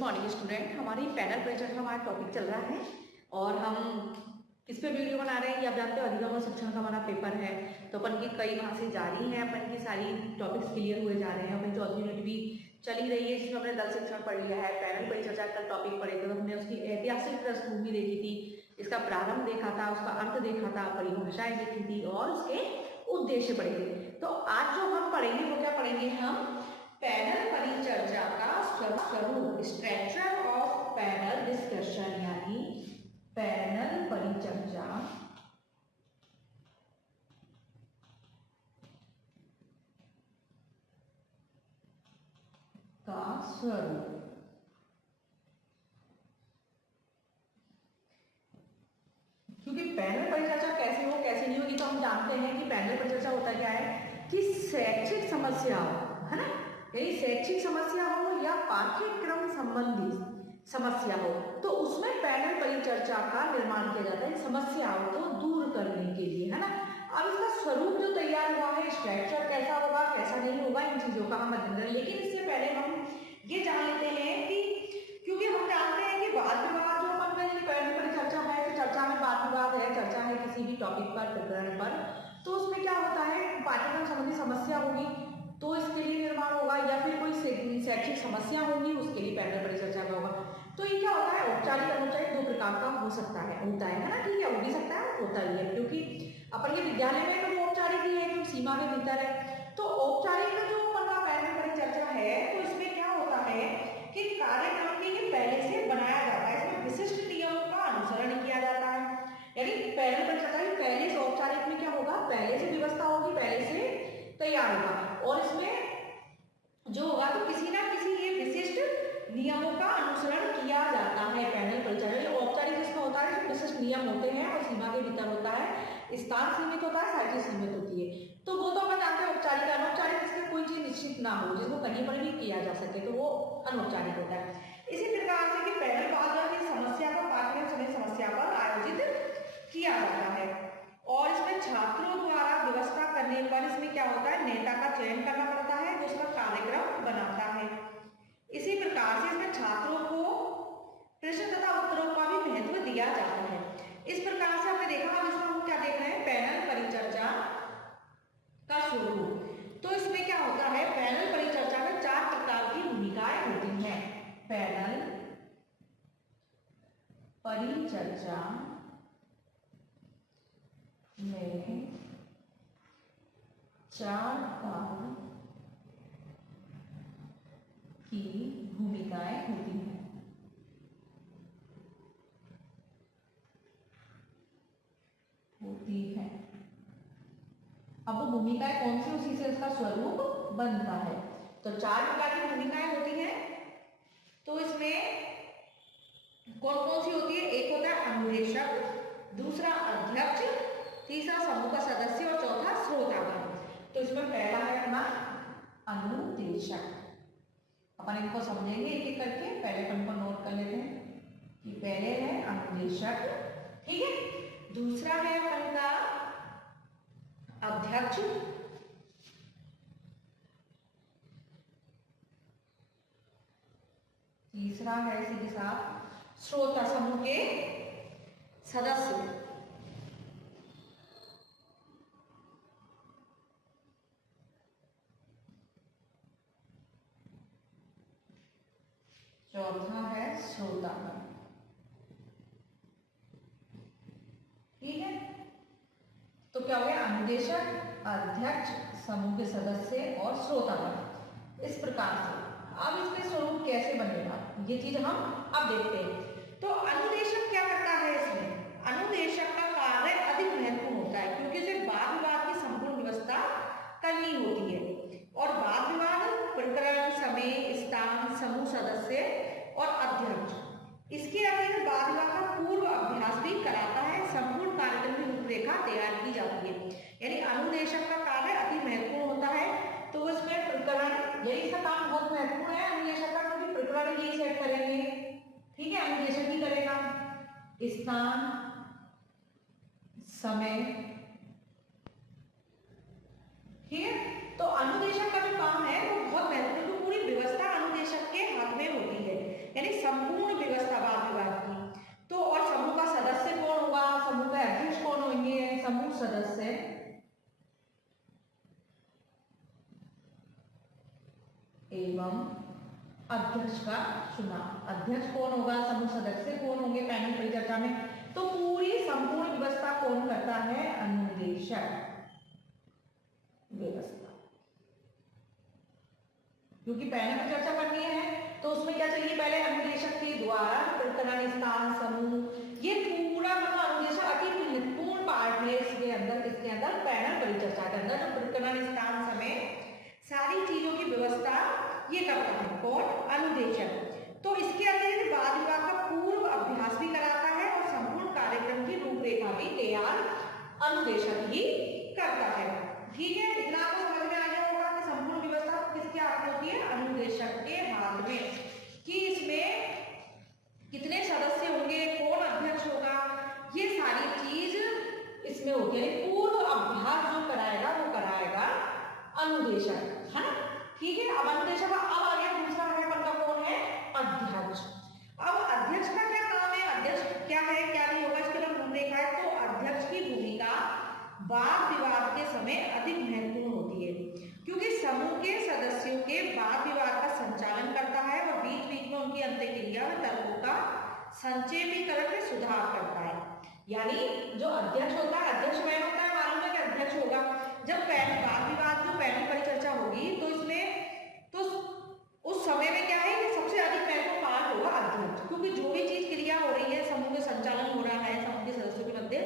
Morning student. हमारी panel परिचय का हमारा टॉपिक चल रहा है और हम किस पे वीडियो बना रहे हैं ये आप जानते हो, अधिगम और शिक्षण का हमारा पेपर है। तो अपन की कई वहाँ से जारी हैं, अपन की सारी टॉपिक्स क्लियर हुए जा रहे हैं। अपन चौथी यूनिट भी चली रही है जिसमें हमने दल शिक्षण पढ़ लिया है। पैनल परिचर्चा का टॉपिक पढ़े थे तो हमने उसकी ऐतिहासिक पृष्ठभूमि देखी थी, इसका प्रारंभ देखा था, उसका अर्थ देखा था, परिभाषाएं देखी थी और उसके उद्देश्य पढ़े थे। तो आज जो हम पढ़ेंगे वो क्या पढ़ेंगे, हम पैनल परिचर्चा का स्वरूप, स्ट्रक्चर ऑफ पैनल डिस्कशन, यानी पैनल परिचर्चा का स्वरूप। क्योंकि पैनल परिचर्चा कैसे हो कैसे नहीं होगी तो हम जानते हैं कि पैनल परिचर्चा होता क्या है कि शैक्षिक समस्या हो, है ना, यही शैक्षिक समस्या हो या पाठ्यक्रम संबंधी समस्या हो तो उसमें पैनल परिचर्चा का निर्माण किया जाता है समस्याओं को दूर करने के लिए, है ना। अब इसका स्वरूप जो तैयार हुआ है, स्ट्रक्चर कैसा होगा कैसा नहीं होगा, इन चीजों का हम अध्ययन करें। लेकिन इससे पहले हम ये जान लेते हैं कि क्योंकि हम जानते हैं कि वाद विवाद जो अपन में पैनल परिचर्चा है तो चर्चा में वाद विवाद है, चर्चा है किसी भी टॉपिक पर, प्रकरण पर, तो उसमें क्या होता है पाठ्यक्रम संबंधी समस्या होगी तो इसके लिए निर्माण होगा, या फिर कोई शैक्षिक समस्या होगी उसके लिए पैनल परिचर्चा का होगा। तो ये क्या होता है, औपचारिक अनौपचारिक दो प्रकार का हो सकता है, होता है ना, ठीक है, हो भी सकता है, होता ही है। क्योंकि अपन ये विद्यालय में तो औपचारिक ही है, जो सीमा के भीतर है। तो औपचारिक में जो अपन का पैनल परिचर्चा है तो इसमें क्या होता है कि कार्यक्रम के लिए पहले से बनाया जाता है, इसमें विशिष्ट नियमों का अनुसरण किया जाता है। यानी पैनल परिचर्चा की पहले से, औपचारिक में क्या होगा, पहले से व्यवस्था होगी, पहले से तैयार होगा और इसमें जो होगा तो किसी ना किसी ये विशिष्ट नियमों का अनुसरण किया जाता है। पैनल परिचर्चा औपचारिक जिसमें होता है विशिष्ट नियम होते हैं और सीमा के भीतर होता है, स्थान सीमित होता है, साइट सीमित होती है। तो वो तो अपन जानते हैं औपचारिक। अनौपचारिक जिसमें कोई चीज निश्चित ना हो, जिसको कहीं पर भी किया जा सके, तो वो अनौपचारिक होता है। इसी प्रकार से कि पैनल बाजार की समस्या को पाठ्यक्रम समय समस्या पर आयोजित किया जाता है और इसमें छात्रों द्वारा व्यवस्था करने पर इसमें क्या होता है, नेता का चयन करना पड़ता है जो उसका कार्यक्रम बनाता है। इसी प्रकार से इसमें छात्रों को प्रश्न तथा उत्तरों का भी महत्व दिया जाता है। इस प्रकार से हमने देखा, अब इसमें हम क्या देख रहे हैं, पैनल परिचर्चा का स्वरूप। तो इसमें क्या होता है, पैनल परिचर्चा में 4 प्रकार की भूमिकाएं होती हैं। पैनल परिचर्चा में 4 प्रकार की भूमिकाएं होती हैं। अब वो भूमिकाएं कौन सी, उसी से उसका स्वरूप बनता है। तो 4 प्रकार की भूमिकाएं होती हैं। तो इसमें कौन कौन सी होती है, एक होता है अनुदेशक, दूसरा अध्यक्ष, तीसरा समूह का सदस्य और चौथा श्रोतागण। तो इसमें पहला है अपना अनुदेशक। अपन इनको समझेंगे एक एक करके, पहले अपन को नोट कर लेते हैं कि पहले है अनुदेशक, ठीक है, दूसरा है अपन का अध्यक्ष, तीसरा है इसी के साथ श्रोता समूह के सदस्य, चौथा है श्रोतागण, ठीक है। तो क्या हो गया, अनुदेशक, अध्यक्ष, समूह के सदस्य और श्रोतागण। इस प्रकार से अब इसके स्वरूप कैसे बनेगा ये चीज हम अब देखते हैं। तो अनुदेशक क्या करता है, इसमें अनुदेशक का कार्य अधिक महत्वपूर्ण होता है क्योंकि उसे वाद विवाद की संपूर्ण व्यवस्था करनी होती है और वाद विवाद, प्रकरण, समय, स्थान, समूह सदस्य और अध्यक्ष, इसके अलावा वाद विवाद का पूर्व अभ्यास भी कराता है, संपूर्ण कार्यक्रम की रूपरेखा तैयार की जाती है। यानी अनुदेशक का कार्य अति महत्वपूर्ण होता है। तो इसमें प्रकरण, यही इसका काम बहुत महत्वपूर्ण है अनुदेशक का, क्योंकि प्रकरण ये सेट करेंगे, ठीक है, अनुदेशक ही करेगा, स्थान, समय, ठीक है। तो अनुदेशक का जो काम है वो बहुत महत्वपूर्ण, पूरी व्यवस्था अनुदेशक के हाथ में होती है। यानी संपूर्ण व्यवस्था वाद विवाद की। तो और समूह का सदस्य कौन होगा, समूह का अध्यक्ष कौन होंगे, समूह सदस्य एवं अध्यक्ष का चुनाव। अध्यक्ष कौन होगा, समूह सदस्य कौन होंगे पैनल परिचर्चा में, तो पूरी संपूर्ण व्यवस्था कौन करता है, अनुदेशक व्यवस्था। क्योंकि पैनल पर चर्चा करनी है तो उसमें क्या चाहिए, पहले अनुदेशक के द्वारा प्रकरण स्थान समूह ये पूरा मतलब अनुदेशक अति महत्वपूर्ण पार्ट है इसके अंदर पैनल परिचर्चा के अंदर जो प्रकरण स्थान समय सारी चीजों की व्यवस्था ये करता है कौन, अनुदेशक। तो इसके अतिरिक्त वाद विवाद का पूर्व अभ्यास भी कराता है और संपूर्ण कार्यक्रम की रूपरेखा भी तैयार अनुदेशक ही करता है। ठीक है, इतना आपको समझ में आ गया होगा कि संपूर्ण व्यवस्था किसके हाथ में होती है, अनुदेशक के हाथ में, कि इसमें कितने सदस्य होंगे, कौन अध्यक्ष होगा, ये सारी चीज इसमें होती है। पूर्व अभ्यास जो कराएगा वो कराएगा अनुदेशक, है ना। ठीक है, अब अनुदेशक अब आ गया दूसरा है बनता कौन है, अध्यक्ष। अब अध्यक्ष का क्या काम है, अध्यक्ष क्या है क्या नहीं होगा इसके लिए रूपरेखा है। तो अध्यक्ष की भूमिका वाद विवाद के समय अधिक महत्वपूर्ण होती है क्योंकि समूह के सदस्यों के वाद विवाद का संचालन करता है और बीच बीच में उनकी अंतःक्रिया में तर्कों का संक्षेपीकरण में सुधार करता है। यानी जो अध्यक्ष होता है, अध्यक्ष वह होता है, मालूम है कि अध्यक्ष होगा जब वाद विवाद जो पैनल परिचर्चा होगी तो इसमें तो उस समय में क्या है कि सबसे अधिक महत्वपूर्ण पार्ट होगा अध्यक्ष, क्योंकि जो भी चीज क्रिया हो रही है, समूह में संचालन हो रहा है समूह के सदस्यों के मध्य,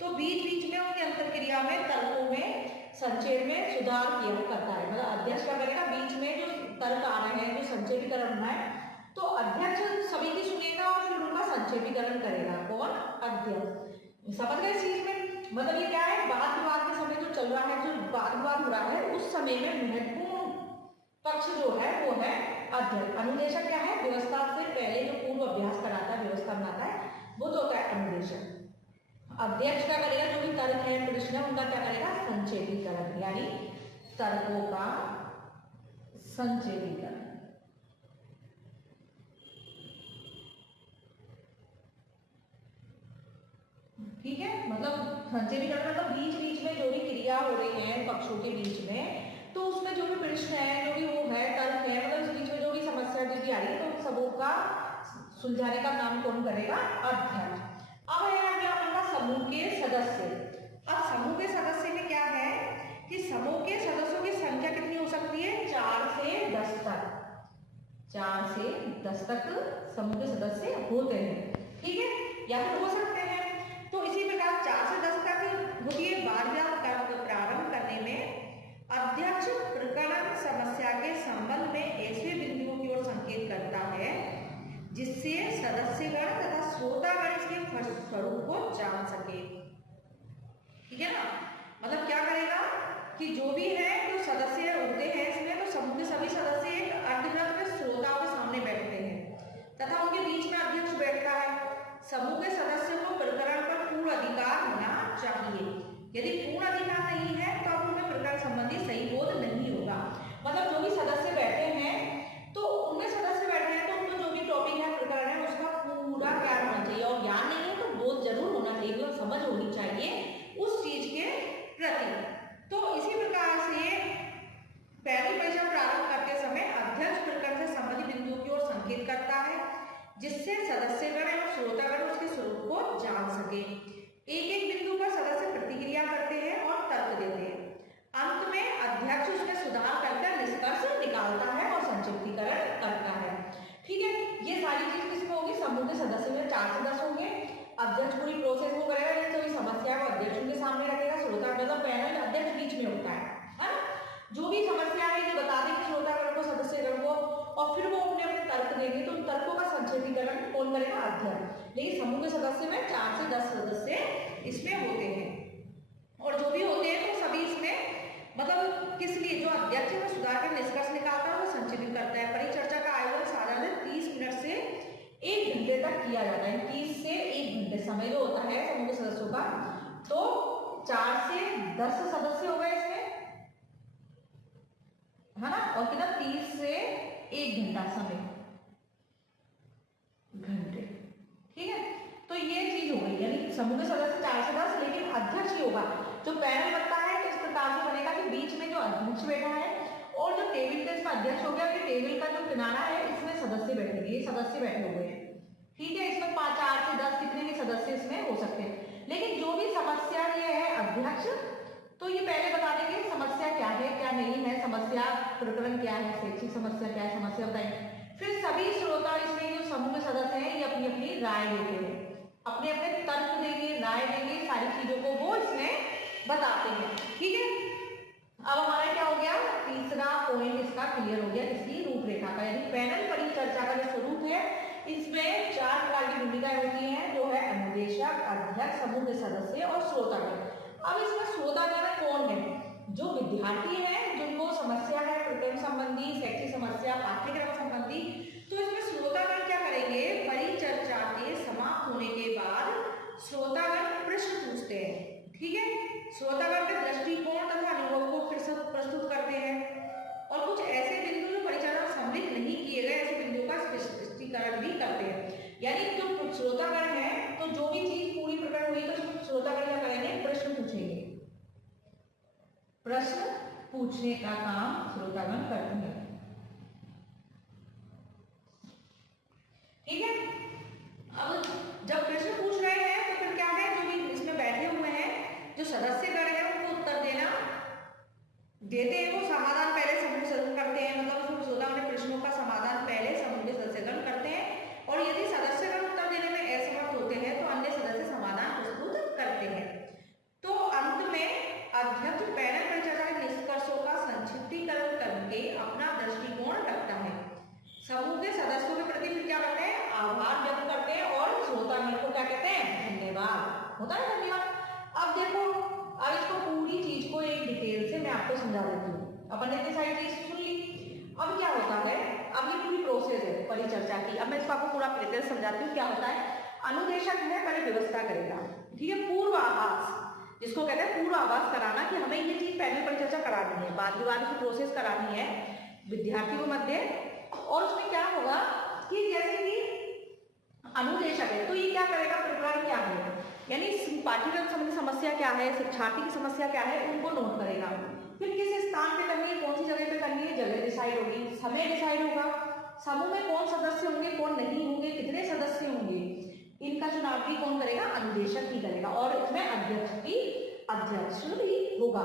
तो बीच बीच में उनकी अंतर्क्रिया में तर्कों में संक्षेप में सुधार किया करता है। मतलब अध्यक्ष क्या करेगा, बीच में जो तर्क आ रहे हैं, जो संक्षेपीकरण होना है, तो अध्यक्ष सभी की सुनेगा और फिर उनका संक्षेपीकरण करेगा कौन, अध्यक्ष। समझ गए इस चीज में, मतलब ये क्या है, वाद विवाद के समय जो चल रहा है, जो वाद विवाद हो रहा है उस समय में महत्वपूर्ण पक्ष जो है वो है अध्यक्ष। अनुदेशक क्या है, व्यवस्था से पहले जो पूर्व अभ्यास कराता है, व्यवस्था बनाता है, वो तो होता है अनुदेशक। अध्यक्ष क्या करेगा, जो भी तर्क है प्रश्न है उनका क्या करेगा, संक्षेपीकरण, यानी तर्कों का संक्षेपीकरण। ठीक है, मतलब संक्षेपीकरण मतलब बीच बीच में जो भी क्रिया हो रही है पक्षों के बीच में, तो उसमें जो भी प्रश्न है, जो भी वो है तर्क है, मतलब इस बीच में जो भी समस्या जो भी आ रही है तो उन सबों का सुलझाने का काम कौन करेगा, अध्यक्ष। अब है आ गया अपना समूह के सदस्य। अब समूह के सदस्य में क्या है कि समूह के सदस्यों की संख्या कितनी हो सकती है, 4 से 10 तक, 4 से 10 तक समूह के सदस्य होते हैं। ठीक है, या फिर हो सकते हैं। तो इसी प्रकार 4 से 10 तक होती है। वाद विवाद प्रारंभ करने में अध्यक्ष प्रकरण समस्या के संबंध में ऐसे बिंदुओं की ओर संकेत करता है जिससे सदस्यगण तथा श्रोतागण इसके स्वरूप को जान सके। ठीक है ना, मतलब क्या करेगा कि जो भी है जो सदस्य होते हैं इसमें, तो समूह के सभी सदस्य एक अर्धव्रत में श्रोताओं के सामने बैठते हैं तथा उनके बीच में अध्यक्ष बैठता है। समूह के सदस्यों को प्रकरण पर पूर्ण अधिकार होना चाहिए। यदि पूर्ण अधिकार नहीं है तो अब उन्हें प्रकरण संबंधी सही बोध नहीं होगा। मतलब जो भी सदस्य बैठे हैं तो उनमें सदस्य बैठे हैं तो उनको जो भी टॉपिक है, प्रकरण है, उसका पूरा ज्ञान होना चाहिए, और ज्ञान नहीं है तो बोध जरूर होना चाहिए, मतलब समझ होनी चाहिए उस चीज के प्रति। तो इसी प्रकार से पैनल परिचर्चा प्रारंभ करते समय अध्यक्ष प्रकरण से संबंधित बिंदुओं की ओर संकेत करता है जिससे सदस्यगण एवं श्रोतागण उसके स्वरूप को जान सके। एक एक बिंदु पर सदस्य प्रतिक्रिया करते हैं और तर्क देते हैं। अंत में अध्यक्ष उसमें सुधार करके निष्कर्ष निकालता है और संक्षिप्तीकरण करता है। ठीक है, ये सारी चीज किसमें होगी, समूह के सदस्य में 4 से 10 होंगे। अध्यक्ष पूरी प्रोसेस को करेगा, जो भी समस्या है वो अध्यक्ष के सामने रखेगा, श्रोता मतलब पैनल अध्यक्ष बीच में होता है ना, जो भी समस्या है ये बता देंगे श्रोतागण को, सदस्यगण को, और फिर वो अपने अपने तर्क देंगे, तो उन तर्कों का संक्षेपीकरण कौन करेगा, अध्यक्ष। लेकिन समूह के सदस्य में 4 से 10 सदस्य इसमें होते हैं, और जो भी होते हैं तो सभी इसमें मतलब किस लिए, जो अध्यक्ष है वो सुधार कर निष्कर्ष निकालता है, वो संक्षेपित करता है। परिचर्चा का आयोजन साधारण 30 मिनट से 1 घंटे तक किया जाता है। 30 से 1 घंटे समय जो होता है समूह के सदस्यों का। तो 4 से 10 सदस्य हो गए इसमें, है ना, और कितना 30 से 1 घंटा समय। समूह के सदस्य 4 से 10, लेकिन अध्यक्ष ही होगा। जो पैनल बनता है तो इस प्रकार से बनेगा कि बीच में जो अध्यक्ष बैठा है और जो टेबल का इसका अध्यक्ष हो गया, कि टेबल का जो किनारा है इसमें सदस्य बैठेंगे, ये सदस्य बैठे हुए हैं, ठीक है। इसमें 4 से 10 कितने भी सदस्य इसमें हो सकते हैं। लेकिन जो भी समस्या ये है अध्यक्ष, तो ये पहले बता देंगे समस्या क्या है क्या नहीं है, समस्या प्रकरण क्या है, शैक्षिक समस्या क्या है, समस्या बताएंगे। फिर सभी श्रोता इसमें जो समूह के सदस्य हैं ये अपनी अपनी राय देते हैं, अपने अपने तर्क देंगे, राय देंगे, सारी चीजों को वो इसमें बताते हैं, ठीक है। अब हमारा क्या हो गया, तीसरा पॉइंट इसका क्लियर हो गया, इसकी रूपरेखा का, यानी पैनल परिचर्चा का जो स्वरूप है इसमें 4 प्रकार की भूमिकाएं होती हैं, जो है अनुदेशक, अध्यक्ष, समूह के सदस्य और श्रोतागण। अब इसमें श्रोतागण कौन है, जो विद्यार्थी हैं जिनको समस्या है प्रकरण संबंधी, शैक्षिक समस्या, पाठ्यक्रम संबंधी, तो इसमें श्रोतागण क्या करेंगे, परिचर्चा के समाप्त होने के बाद श्रोतागण प्रश्न पूछते हैं, ठीक है। श्रोतागण के दृष्टिकोण तथा अनुभव को फिर से प्रस्तुत करते हैं और कुछ ऐसे बिंदु जो परिचर्चा में सम्मिलित नहीं किए गए ऐसे बिंदुओं का स्पष्टीकरण भी करते हैं। यानी जो श्रोतागण है, तो जो भी चीज पूरी प्रकरण हुई तो श्रोतागण क्या करेंगे, प्रश्न पूछेंगे, प्रश्न पूछने का काम श्रोतागण करते हैं, ठीक है। अब जब प्रश्न पूछ रहे हैं तो फिर क्या है, जो भी इसमें बैठे हुए हैं जो सदस्यगण है उनको उत्तर देते हैं, वो समाधान पहले समूह सदस्य करते हैं, मतलब श्रोतागण के प्रश्नों का समाधान पहले समूह के सदस्यगण करते हैं, और यदि सदस्यगण उत्तर देने में असमर्थ होते हैं तो अन्य सदस्य समाधान प्रस्तुत करते हैं। तो अंत में अध्यक्ष पैनल परिचर्चा के निष्कर्षों का संक्षिप्तीकरण करके अपना दृष्टिकोण रखता है, समूह के सदस्यों के प्रति क्या करते हैं, आभार व्यक्त करते हैं, और श्रोतागण को क्या कहते हैं, धन्यवाद होता है, धन्यवाद। अब देखो, अब इसको पूरी चीज को एक डिटेल से मैं आपको समझा देती हूँ। अपन ने इतनी सारी चीज सुन ली, अब क्या होता है, अब ये पूरी प्रोसेस है परिचर्चा की। अब मैं इसको आपको पूरा डिटेल समझाती हूँ। क्या होता है, अनुदेशक है पहले व्यवस्था करेगा, ठीक है, पूर्व आभास, जिसको कहते हैं पूर्व आभास कराना कि हमें ये चीज पैनल परिचर्चा करानी है, बाद की प्रोसेस करानी है विद्यार्थियों मध्य। और उसमें क्या होगा कि जैसे कि अनुदेशक है तो ये क्या करेगा, प्रकरण क्या है, यानी पाठ्यक्रम संबंधी समस्या क्या है, शिक्षार्थी की समस्या क्या है, उनको नोट करेगा। फिर किस स्थान पे करनी है, कौन सी जगह पे करनी है, जगह डिसाइड होगी, समय डिसाइड होगा, समूह में कौन सदस्य होंगे कौन नहीं होंगे, कितने सदस्य होंगे, इनका चुनाव भी कौन करेगा, अनुदेशक ही करेगा, और इसमें अध्यक्ष भी होगा।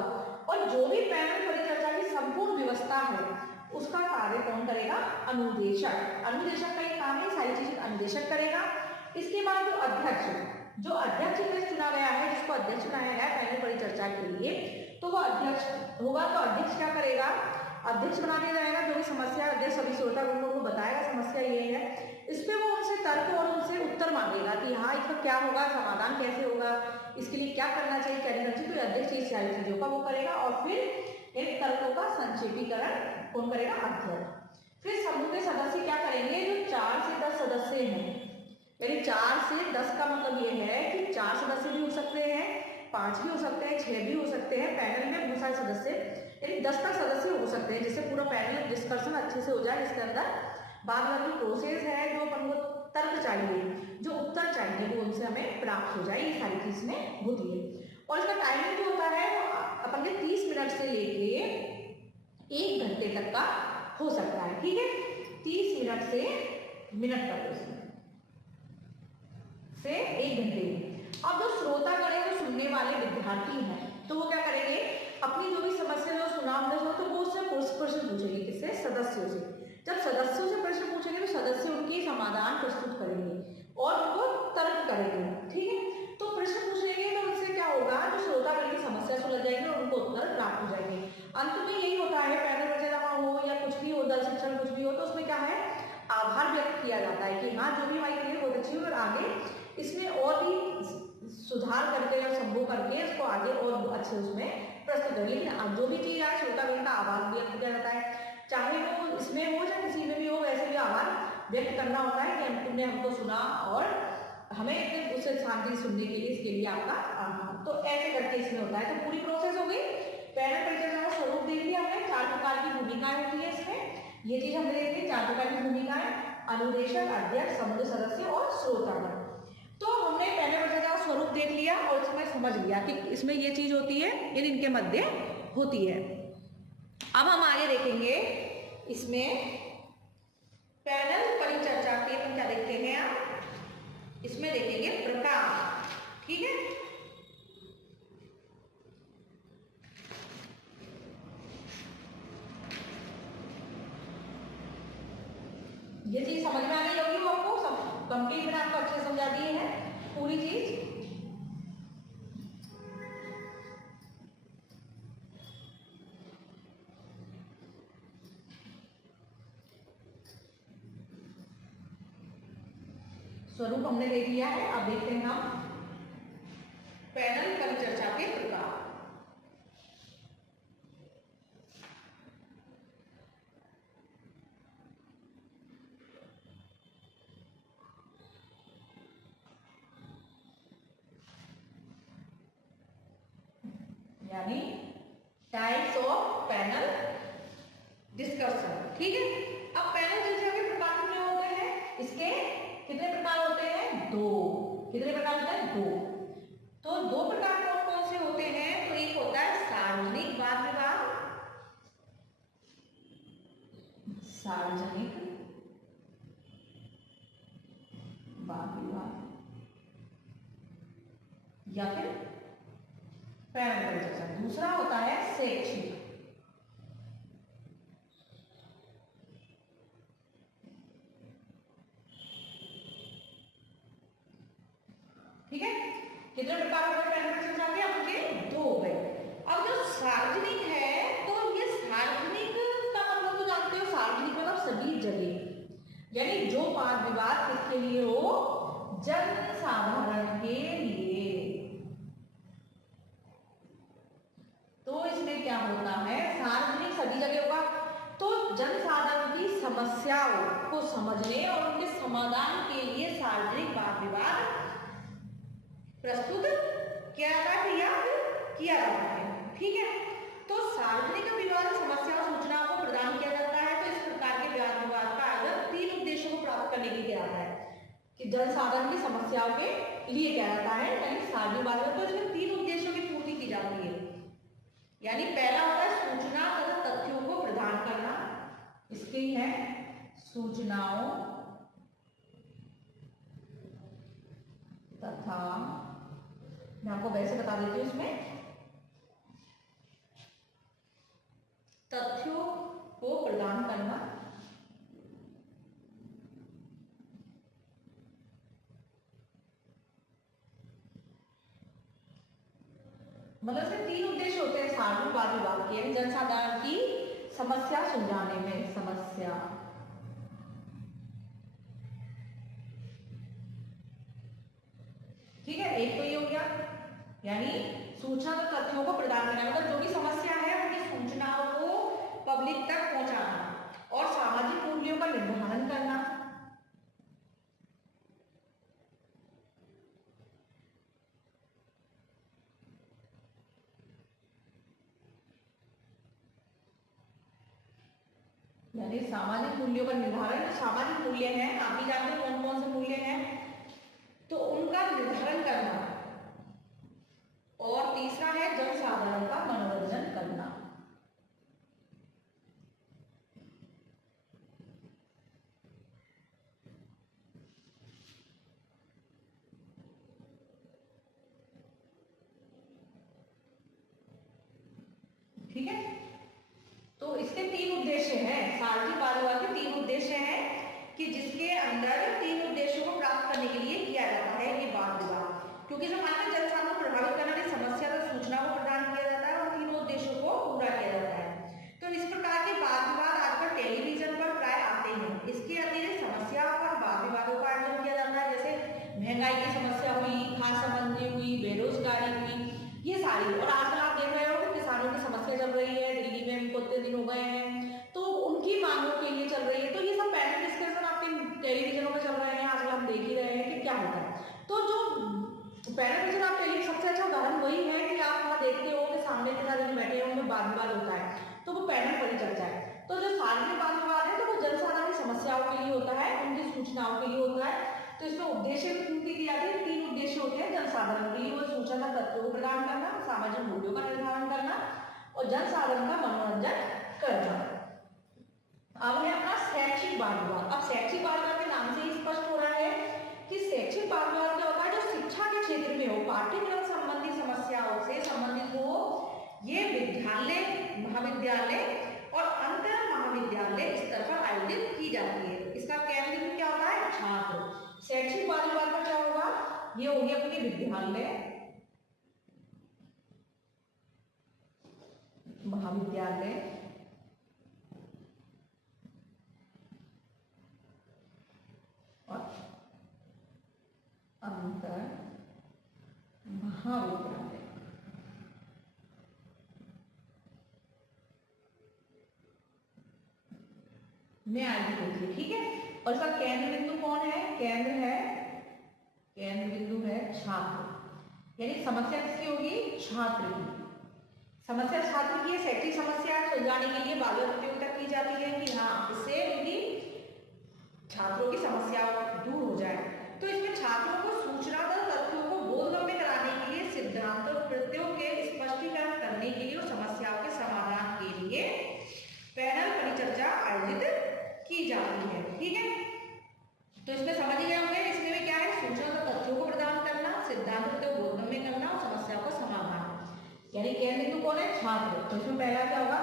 और जो भी पैनल परिचर्चा की संपूर्ण व्यवस्था है उसका कार्य कौन करेगा, अनुदेशक। अनुदेशक का ये काम है, सारी चीजें अनुदेशक करेगा। इसके बाद जो अध्यक्ष चुना गया है, जिसको अध्यक्ष बनाया गया है पैनल परिचर्चा के लिए, तो वो अध्यक्ष होगा। तो अध्यक्ष क्या करेगा, अध्यक्ष बना दिया जाएगा, जो भी समस्या अध्यक्ष सभी श्रोतागणों को बताएगा समस्या ये है, इस पे वो उनसे तर्क और उनसे उत्तर मांगेगा कि हाँ इसका क्या होगा, समाधान कैसे होगा, इसके लिए क्या करना चाहिए, क्या नहीं करना चाहिए। तो अध्यक्ष इस सारी चीजों का वो करेगा, और फिर इन तर्कों का संक्षेपीकरण कौन करेगा, अध्यक्ष। फिर समूह के सदस्य क्या करेंगे, जो 4 से 10 सदस्य हैं, यानी 4 से 10 का मतलब ये है कि 4 सदस्य भी हो सकते हैं, 5 भी हो सकते हैं, 6 भी हो सकते हैं, पैनल में बहुत सारे सदस्य, यानी 10 तक सदस्य हो सकते हैं, जिससे पूरा पैनल डिस्कशन अच्छे से हो जाए, जिसके अंदर बाद में प्रोसेस है, जो अपन को तर्क चाहिए, जो उत्तर चाहिए, वो उनसे हमें प्राप्त हो जाए, ये सारी चीज में होती है। और इसका टाइमिंग जो होता है अपन के 30 मिनट से लेके 1 घंटे तक का हो सकता है, ठीक है, 30 मिनट से मिनट तक से 1 घंटे। अब जो श्रोतागण है, जो सुनने वाले विद्यार्थी हैं, तो वो क्या करेंगे, अपनी जो भी समस्या जो सुना हमने तो वो उससे प्रश्न पूछेंगे, किससे, सदस्यों से। जब सदस्यों से प्रश्न पूछेंगे तो सदस्य उनके समाधान प्रस्तुत करेंगे और उनको तर्क करेंगे, ठीक है। तो प्रश्न पूछेंगे तो उससे क्या होगा, जो श्रोतागण की समस्या सुलझ जाएगी और उनको उत्तर प्राप्त हो जाएंगे। अंत में यही होता है, पैनल परिचर्चा हो या कुछ भी हो, दल शिक्षण कुछ भी हो, तो उसमें क्या है, आभार व्यक्त किया जाता है कि हाँ जो भी हमारी क्रिया बहुत अच्छी हुई और आगे इसमें और भी सुधार करके या संभव करके इसको आगे और अच्छे उसमें प्रस्तुत करें। लेकिन जो भी चीज है श्रोतागण का आभार व्यक्त किया जाता है, चाहे वो इसमें हो चाहे किसी में भी हो, वैसे भी आभार व्यक्त करना होता है कि तुमने हमको सुना और हमें उसे शांति सुनने के लिए, इसके लिए आपका आभार। तो ऐसे करके इसमें होता है। तो पूरी प्रोसेस हो गई, पैनल परिचर्चा का स्वरूप देख लिया हमने, 4 प्रकार की भूमिकाएं होती है इसमें, ये चीज हमने देख ली, 4 प्रकार की भूमिकाएं, अनुदेशक, अध्यक्ष, समूह सदस्य और श्रोतागण। तो हमने पैनल परिचर्चा का स्वरूप देख समझ लिया कि इसमें ये चीज होती है, इनके मध्य होती है। अब हम आगे देखेंगे इसमें पैनल परिचर्चा के अपन क्या देखते हैं, आप इसमें देखेंगे प्रकार। ठीक है, ये चीज समझ में आ गई होगी आपको, सब कंप्लीट मैंने आपको अच्छे समझा दिए हैं पूरी चीज। स्वरूप हमने देख लिया है। अब देखते हैं हम पैनल परिचर्चा के प्रकार। यानी टाइप्स ऑफ पैनल डिस्कशन। ठीक है, अब पैनल चर्चा के प्रकार कितने होते हैं, इसके कितने प्रकार होते हैं, दो। कितने प्रकार होते हैं, दो। तो दो प्रकार कौन कौन से होते हैं, तो एक होता है सार्वजनिक वाद विवाद, सार्वजनिक वाद विवाद, या फिर पैनल परिचर्चा। दूसरा होता है शैक्षिक। ठीक है, कितने प्रकार हो गए पैनल परिचर्चा के, आपके दो हो गए। अब जो सार्वजनिक है, तो ये सार्वजनिक का मतलब तो जानते हो, सार्वजनिक मतलब सभी जगह, यानी जो वाद विवाद किसके लिए हो, जन साधारण के लिए। तो इसमें क्या होता है, सार्वजनिक सभी जगह होगा, तो जनसाधारण की समस्याओं को समझने और उनके समाधान के लिए सार्वजनिक वाद विवाद प्रस्तुत किया जाता है। ठीक है, तो सार्वजनिक विवाद समस्याओं सूचनाओं को प्रदान किया जाता है। तो इस प्रकार के वाद विवाद का आयोजन तीन उद्देश्यों को प्राप्त करने के लिए किया जाता है, कि जनसाधारण की समस्याओं के लिए किया जाता है, यानी सार्वजनिक वाद विवाद, तो इसमें तीन उद्देश्यों की पूर्ति की जाती है। यानी पहला होता है सूचना तथा तथ्यों को प्रदान करना, इसके ही है सूचनाओं तथा, मैं आपको वैसे बता देती हूँ, इसमें तथ्यों को प्रदान करना, मतलब इसमें तीन उद्देश्य होते हैं सार्वजनिक वाद विवाद के, यानी जनसाधारण की समस्या सुलझाने में, समस्या, ठीक है, एक तो ये हो गया, यानी सूचना और तथ्यों को प्रदान करना, मतलब जो भी समस्या है उनकी सूचनाओं को पब्लिक तक पहुंचाना, और सामाजिक मूल्यों का निर्धारण करना। यानी सामाजिक मूल्यों का निर्धारण, सामाजिक मूल्य हैं, आप भी जानते हो कौन कौन से मूल्य हैं, तो उनका निर्धारण करना। और तीसरा है जनसाधारण का मनोरंजन करना। ठीक है, तो इसके तीन उद्देश्य हैं, सार्वजनिक वाद विवाद के तीन उद्देश्य हैं, कि जिसके अंदर तीन उद्देश्यों को प्राप्त करने के लिए किया जाता है ये वाद विवाद, क्योंकि समाज में जनसाधारण को प्रभावित करने वाली समस्या और सूचना को प्रदान किया जाता है और तीनों उद्देश्यों को पूरा किया जाता है। तो इस प्रकार के वाद विवाद आजकल टेलीविजन पर प्राय आते हैं। इसके अतिरिक्त समस्या पर वाद विवादों का आयोजन किया जाता है, जैसे महंगाई की समस्या हुई, खाद्य संबंधी हुई, बेरोजगारी हुई, ये सारी। और आजकल आप देख रहे हो कि किसानों की समस्या चल रही है, दिल्ली में उनको इतने दिन हो गए हैं, तो उनकी मांगों के लिए चल रही है। तो ये सब पैनल डिस्कशन आपके टेलीविजनों में चल रहे हैं, आजकल हम देख ही रहे हैं कि क्या होता है। तो जो पैनल डिस्कशन आप टेलीविजन, सबसे अच्छा उदाहरण वही है कि आप वहाँ देखते हो कि सामने के साथ बैठे होंगे, वाद विवाद होता है, तो वो पैनल परिचर्चा है। तो जो सार्वजनिक वाद विवाद है, तो वो जनसाधारण की समस्याओं के लिए होता है, उनकी सूचनाओं के लिए होता है। तो इसमें उद्देश्य की पूर्ति की जाती है, तीन उद्देश्य होते हैं जनसाधारण के लिए, वो सूचना तथ्यों को प्रदान करना, सामाजिक मूल्यों का निर्धारण करना और जन साधन का मनोरंजन करना। अब है अपना शैक्षिक बाल विवाद। अब शैक्षिक बाल विवाद के नाम से ही स्पष्ट हो रहा है कि शैक्षिक बाल विवाद क्या होता है, जो शिक्षा के क्षेत्र में हो, पाठ्यक्रम संबंधी समस्याओं से संबंधित हो, ये विद्यालय, महाविद्यालय और अंतर महाविद्यालय स्तर पर आयोजित की जाती है। इसका केंद्र बिंदु क्या होता है, छात्र। शैक्षिक बाल विवाद का क्या होगा, ये होगी अपनी विद्यालय, महाविद्यालय और अंतर महाविद्यालय। में आयोजित होती है, ठीक है। और इसका केंद्र बिंदु कौन है, केंद्र बिंदु है छात्र, यानी समस्या किसकी होगी, छात्र की। समस्या छात्र की है, शैक्षिक समस्या सुलझाने के लिए बाल विवाद प्रतियोगिता की जाती है कि हाँ इससे उनकी छात्रों की समस्याओं दूर हो जाए। तो इसमें छात्रों को सूचनात्मक तथ्यों को बोधगम्य कराने के लिए, सिद्धांतों प्रत्ययों के स्पष्टीकरण करने के लिए और समस्याओं के समाधान के लिए पैनल परिचर्चा आयोजित की जाती है, ठीक है। तो इसमें समझ गए होंगे, इसमें भी क्या है, सूचनात्मक तथ्यों को प्रदान करना, सिद्धांत प्रत्ययों को बोधगम्य करना और समस्याओं का समाधान, यानी केंद्र बिंदु कौन है, छात्र। तो इसमें पहला क्या होगा,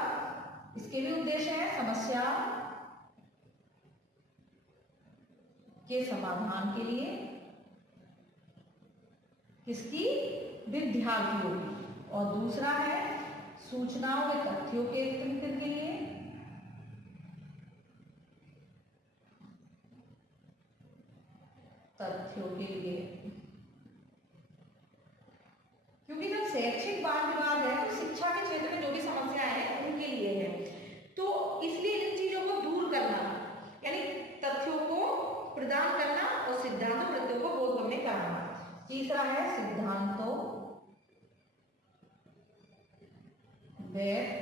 इसके भी उद्देश्य है समस्या के समाधान के लिए किसकी, विद्यार्थियों की, और दूसरा है सूचनाओं के तथ्यों के एकत्रीकरण के लिए क्योंकि जब शैक्षिक वाद विवाद है तो शिक्षा के क्षेत्र में जो भी समस्याएं हैं उनके लिए है, तो इसलिए इन चीजों को दूर करना, यानी तथ्यों को प्रदान करना और सिद्धांतों प्रत्ययों को बोधगम्य करना। तीसरा है सिद्धांतों व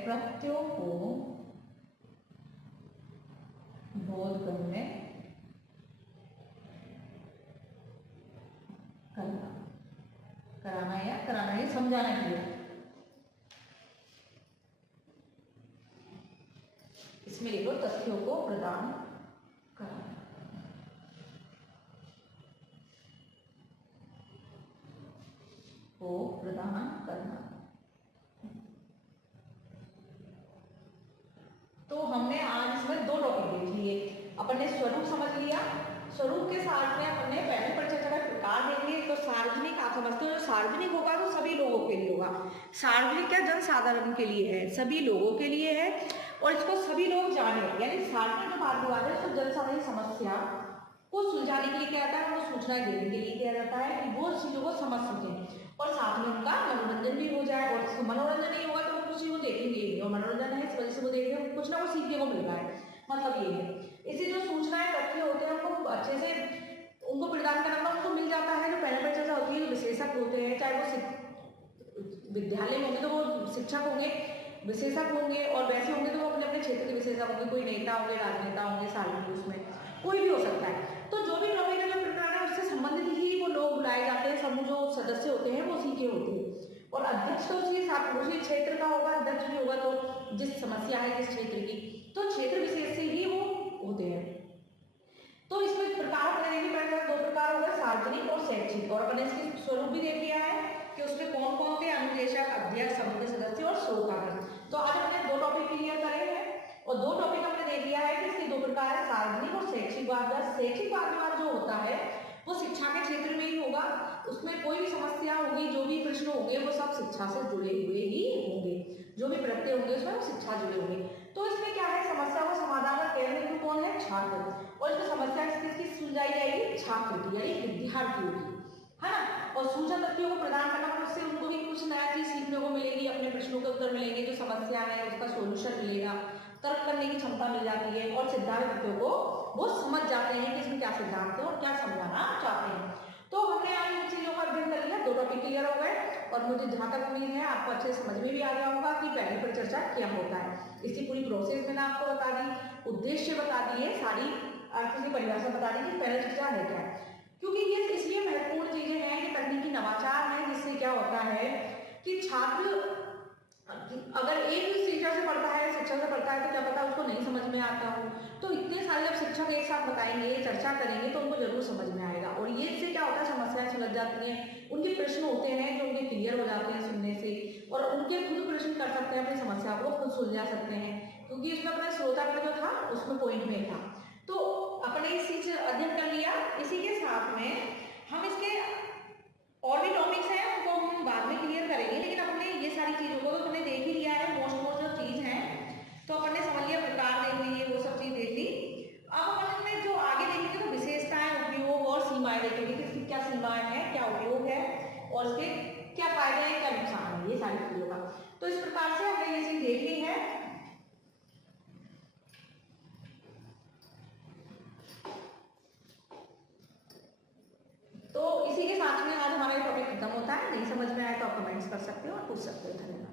प्रत्ययों को बोधगम्य करना, कराना या कराना ये समझाना चाहिए। इसमें लिखो तथ्यों को प्रदान करना, को प्रदान करना। तो हमने आज इसमें दो टॉपिक देख लिए। अपन ने स्वरूप समझ लिया, स्वरूप के साथ में हमने पहले परिचर्चा का प्रकार देख लिए। तो सार्वजनिक आप समझते हो, जो सार्वजनिक होगा वो सभी लोगों के लिए होगा। सार्वजनिक क्या, जनसाधारण के लिए है, सभी लोगों के लिए है, और इसको सभी लोग जाने, यानी सार्वजनिक जो वाद विवाद है तो जनसाधारण समस्या को सुलझाने के लिए क्या जाता है, उनको सूचना देने के लिए किया जाता है कि वो चीजों को समझ सकें और साथ में उनका मनोरंजन भी हो जाए। और मनोरंजन नहीं होगा तो वो कुछ वो देखेंगे ही, और मनोरंजन है इस वजह से वो देखेंगे, कुछ ना कुछ सीखने को मिल रहा है, मतलब ये है। इसी जो सूचनाएं तथ्य होते हैं उनको अच्छे से उनको प्रदान करना उनको मिल जाता है। जो पहले परिचर्चा होती है, जो विशेषज्ञ होते हैं, चाहे वो विद्यालय में होंगे तो वो शिक्षक होंगे, विशेषज्ञ होंगे, और वैसे होंगे तो वो अपने अपने क्षेत्र के विशेषज्ञ होंगे, कोई नेता होंगे, राजनेता होंगे, सार्वजनिक उसमें कोई भी हो सकता है। तो जो भी टॉपिक का जो प्रकार है उससे संबंधित ही वो लोग बुलाए जाते हैं, समूह जो सदस्य होते हैं वो उसी के होते हैं। और अध्यक्ष तो उसी क्षेत्र का होगा, अध्यक्ष भी होगा तो जिस समस्या है जिस क्षेत्र की, तो क्षेत्र विशेष से ही वो होते हैं। तो इसमें प्रकार अपने देखिए, पहले दो प्रकार हो गए, सार्वजनिक और शैक्षिक, और अपने इसके स्वरूप भी देख लिया है कि उसमें कौन कौन थे, अनुदेशक, अध्यक्ष, समूह के सदस्य और श्रोतागण। तो आज हमने दो टॉपिक क्लियर करे हैं, और दो टॉपिक हमने देख लिया है कि इसके दो प्रकार है, सार्वजनिक और शैक्षिक वाद विवाद। शैक्षिक वाद विवाद जो होता है वो शिक्षा के क्षेत्र में ही होगा, उसमें कोई भी समस्या होगी, जो भी प्रश्न होंगे वो सब शिक्षा से जुड़े हुए ही होंगे, जो भी प्रत्यय होंगे उसमें वो शिक्षा जुड़े होंगे। तो इसमें क्या है, समस्या को समाधान का केंद्र बिंदु कौन है, छात्र, और इसमें समस्या किसकी सुलझाई जाएगी, छात्र की, यानी विद्यार्थियों की, है ना। और सूचना तथ्यों को प्रदान करना, उससे उनको भी कुछ नया चीज सीखने को मिलेगी, अपने प्रश्नों के उत्तर मिलेंगे, जो समस्या है उसका सोल्यूशन मिलेगा, तर्क करने की क्षमता मिल जाती है, और सिद्धांत तथ्यों को वो समझ जाते हैं कि इसमें क्या सिद्धांत है और क्या समझाना चाहते हैं। तो हमने आज इन चीजों का अध्ययन कर लिया, दो टॉपिक क्लियर हो गए, और मुझे जहां तक उम्मीद है आपको अच्छे समझ में भी आ गया होगा कि पहली परिचर्चा क्या होता है। इसकी पूरी प्रोसेस मैंने आपको बता दी, उद्देश्य बता दिए, सारी अर्थों की परिभाषा बता दी कि पहली चर्चा है क्या है, क्योंकि ये इसलिए महत्वपूर्ण चीजें हैं कि तकनीकी नवाचार है, जिससे क्या होता कि छात्र अगर एक शिक्षक से पढ़ता है, शिक्षक से पढ़ता है, तो क्या पता उसको नहीं समझ में आता हो, तो इतने सारे जब शिक्षक एक साथ बताएंगे, चर्चा करेंगे, तो उनको जरूर समझ में आएगा। और ये इससे क्या होता है, समस्याएं सुलझ जाती हैं, उनके प्रश्न होते हैं जो उनके क्लियर हो जाते हैं सुनने से, और उनके खुद प्रश्न कर सकते हैं, अपनी समस्या को खुद सुलझा सकते हैं, क्योंकि इसमें अपना श्रोता जो था उसमें पॉइंट में था। तो अपने इस चीज अध्ययन कर लिया। इसी के साथ में हम इसके और भी टॉपिक्स हैं उनको हम बाद में क्लियर करेंगे, लेकिन अपने ये सारी चीजों को तो हमने देख ही लिया है, मोस्ट जो चीज है तो अपने समझ लिया, प्रकार देख लिए, वो सब चीज देख ली। अब अपन में जो आगे देखेंगे तो विशेषताएं, उपयोग और सीमाएं देखेंगे कि इसकी क्या सीमाएं हैं, क्या उपयोग है और इसके क्या फायदे हैं, क्या नुकसान है, ये सारी चीजों का। तो इस प्रकार से हमने ये चीज देख ली है। तो इसी के साथ में आज हमारा टॉपिक खत्म होता है। नहीं समझ में आया तो आप कमेंट्स कर सकते हो और पूछ सकते हो। धन्यवाद।